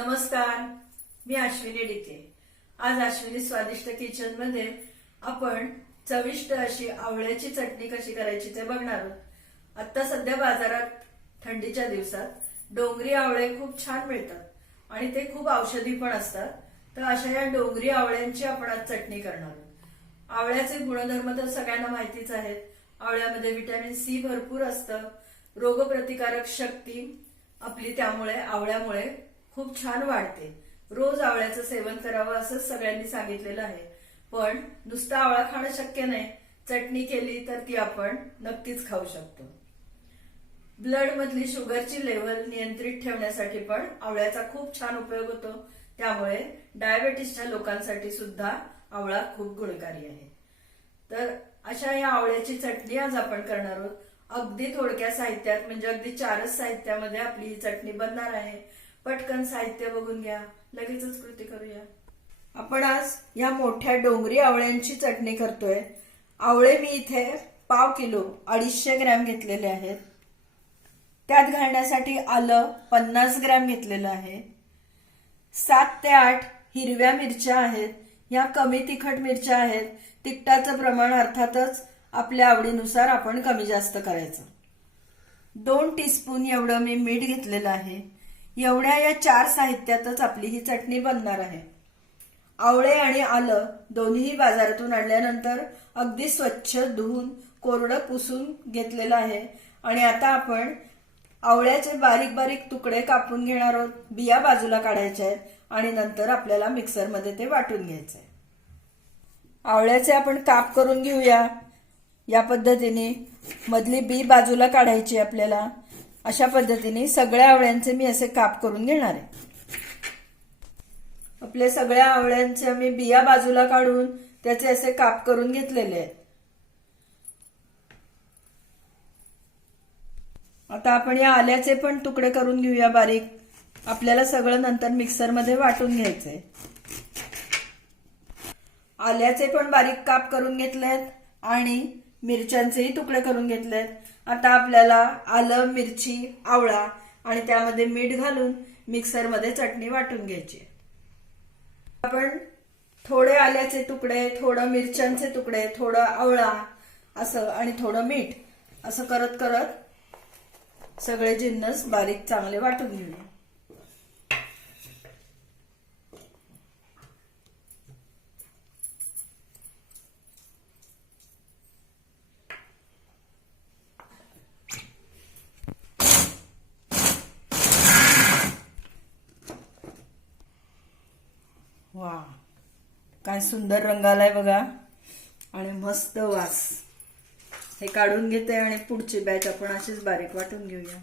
नमस्कार मी अश्विनी डिके. आज अश्विनी स्वादिष्ट किचनमध्ये आपण चविष्ट अशी आवळ्याची चटणी कशी करायची ते बघणार आहोत. आता सध्या बाजारात थंडीच्या दिवसात डोंगरी आवळे खूप छान मिळतात आणि ते खूप औषधी पण असतात. तर अशा या डोंगरी आवळ्यांची आपण आज चटणी करणार आहोत. आवळ्याचे गुणधर्म तर सगळ्यांना माहितीच आहेत. आवळ्यामध्ये व्हिटॅमिन सी भरपूर असतं. रोगप्रतिकारक शक्ती आपली त्यामुळे आवळ्यामुळे खूप छान वाढते. रोज आवळ्याचं सेवन करावं असं सगळ्यांनी सांगितलेलं आहे. पण नुसता आवळा खाणं शक्य नाही. चटणी केली तर ती आपण नक्कीच खाऊ शकतो. ब्लड मधली शुगरची लेवल नियंत्रित ठेवण्यासाठी पण आवळ्याचा खूप छान उपयोग होतो. त्यामुळे डायबेटीसच्या लोकांसाठी सुद्धा आवळा खूप गुणकारी आहे. तर अशा या आवळ्याची चटणी आज आपण करणार आहोत. अगदी थोडक्या साहित्यात म्हणजे अगदी चारच साहित्यामध्ये आपली ही चटणी बनणार आहे. पटकन साहित्य बघून घ्या. लगेचच कृती करूया. आपण आज या मोठ्या डोंगरी आवळ्यांची चटणी करतोय. आवळे मी इथे पाव किलो अडीचशे ग्रॅम घेतलेले आहेत. त्यात घालण्यासाठी आलं पन्नास ग्रॅम घेतलेलं आहे. सात ते आठ हिरव्या मिरच्या आहेत. या कमी तिखट मिरच्या आहेत. तिखटाचं प्रमाण अर्थातच आपल्या आवडीनुसार आपण कमी जास्त करायचं. दोन टीस्पून एवढं मी मीठ घेतलेलं आहे. एवढ्या या चार साहित्यातच आपली ही चटणी बनणार आहे. आवळे आणि आलं दोन्ही बाजारातून आणल्यानंतर अगदी स्वच्छ धुवून कोरडं पुसून घेतलेलं आहे. आणि आता आपण आवळ्याचे बारीक बारीक तुकडे कापून घेणार आहोत. बिया बाजूला काढायच्या आहेत आणि नंतर आपल्याला मिक्सरमध्ये ते वाटून घ्यायचं आहे. आवळ्याचे आपण काप करून घेऊया. या पद्धतीने मधली बी बाजूला काढायची आपल्याला. अशा पद्धतीने सगळ्या आवळ्यांचे मी असे काप करून घेणार आहे. आपल्या सगळ्या आवळ्यांचे मी बिया बाजूला काढून त्याचे असे काप करून घेतलेले आहेत. आता आपण या आल्याचे पण तुकडे करून घेऊया बारीक. आपल्याला सगळं नंतर मिक्सरमध्ये वाटून घ्यायचंय. आल्याचे पण बारीक काप करून घेतलेत आणि मिरच्यांचेही तुकडे करून घेतलेत. आता आपल्याला आलं मिरची आवळा आणि त्यामध्ये मीठ घालून मिक्सरमध्ये चटणी वाटून घ्यायची. आपण थोडे आल्याचे तुकडे थोडं मिरच्यांचे तुकडे थोडं आवळा असं आणि थोडं मीठ असं करत करत सगळे जिन्नस बारीक चांगले वाटून घेऊया. काय सुंदर रंग आलाय बघा. आणि मस्त वास. हे काढून घेते आणि पुढची बॅच आपण अशीच बारीक वाटून घेऊया.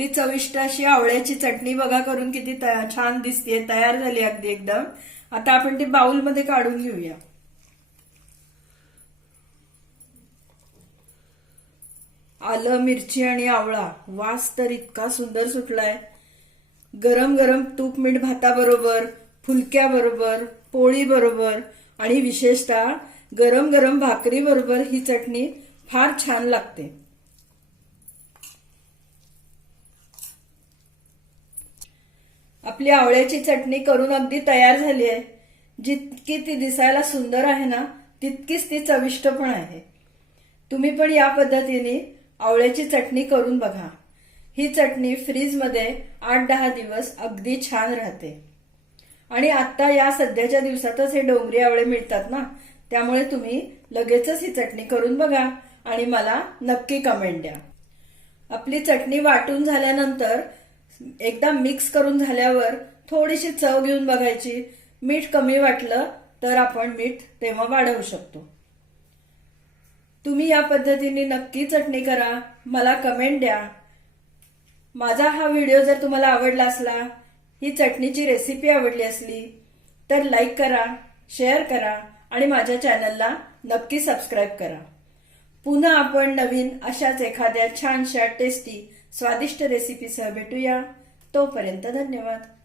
आपली चविष्ट अशी आवळ्याची चटणी बघा करून किती छान दिसते तयार झाली अगदी एकदम. आता आपण ती बाउलमध्ये काढून घेऊया. आलं मिरची आणि आवळा. वास तर इतका सुंदर सुटलाय. गरम गरम तूप मीठ भाताबरोबर फुलक्या बरोबर पोळी बरोबर आणि विशेषतः गरम गरम भाकरी बरोबर ही चटणी फार छान लागते. आपली आवळ्याची चटणी करून अगदी तयार झाली आहे. जितकी ती दिसायला सुंदर आहे ना तितकीच ती चविष्ट पण आहे. तुम्ही पण या पद्धतीने आवळ्याची चटणी करून बघा. ही चटणी फ्रीजमध्ये आठ दहा दिवस अगदी छान राहते. आणि आत्ता या सध्याच्या दिवसातच हे डोंगरी आवळे मिळतात ना त्यामुळे तुम्ही लगेचच ही चटणी करून बघा आणि मला नक्की कमेंट द्या. आपली चटणी वाटून झाल्यानंतर एकदा मिक्स करून झाल्यावर थोडीशी चव घेऊन बघायची. मीठ कमी वाटलं तर आपण मीठ तेव्हा वाढवू शकतो. तुम्ही या पद्धतीने नक्की चटणी करा. मला कमेंट द्या. माझा हा व्हिडिओ जर तुम्हाला आवडला असला ही चटणीची रेसिपी आवडली असली तर लाईक करा शेअर करा आणि माझ्या चॅनलला नक्की सबस्क्राईब करा. पुन्हा आपण नवीन अशाच एखाद्या छानशा टेस्टी स्वादिष्ट रेसिपीसह भेटूया. तोपर्यंत धन्यवाद.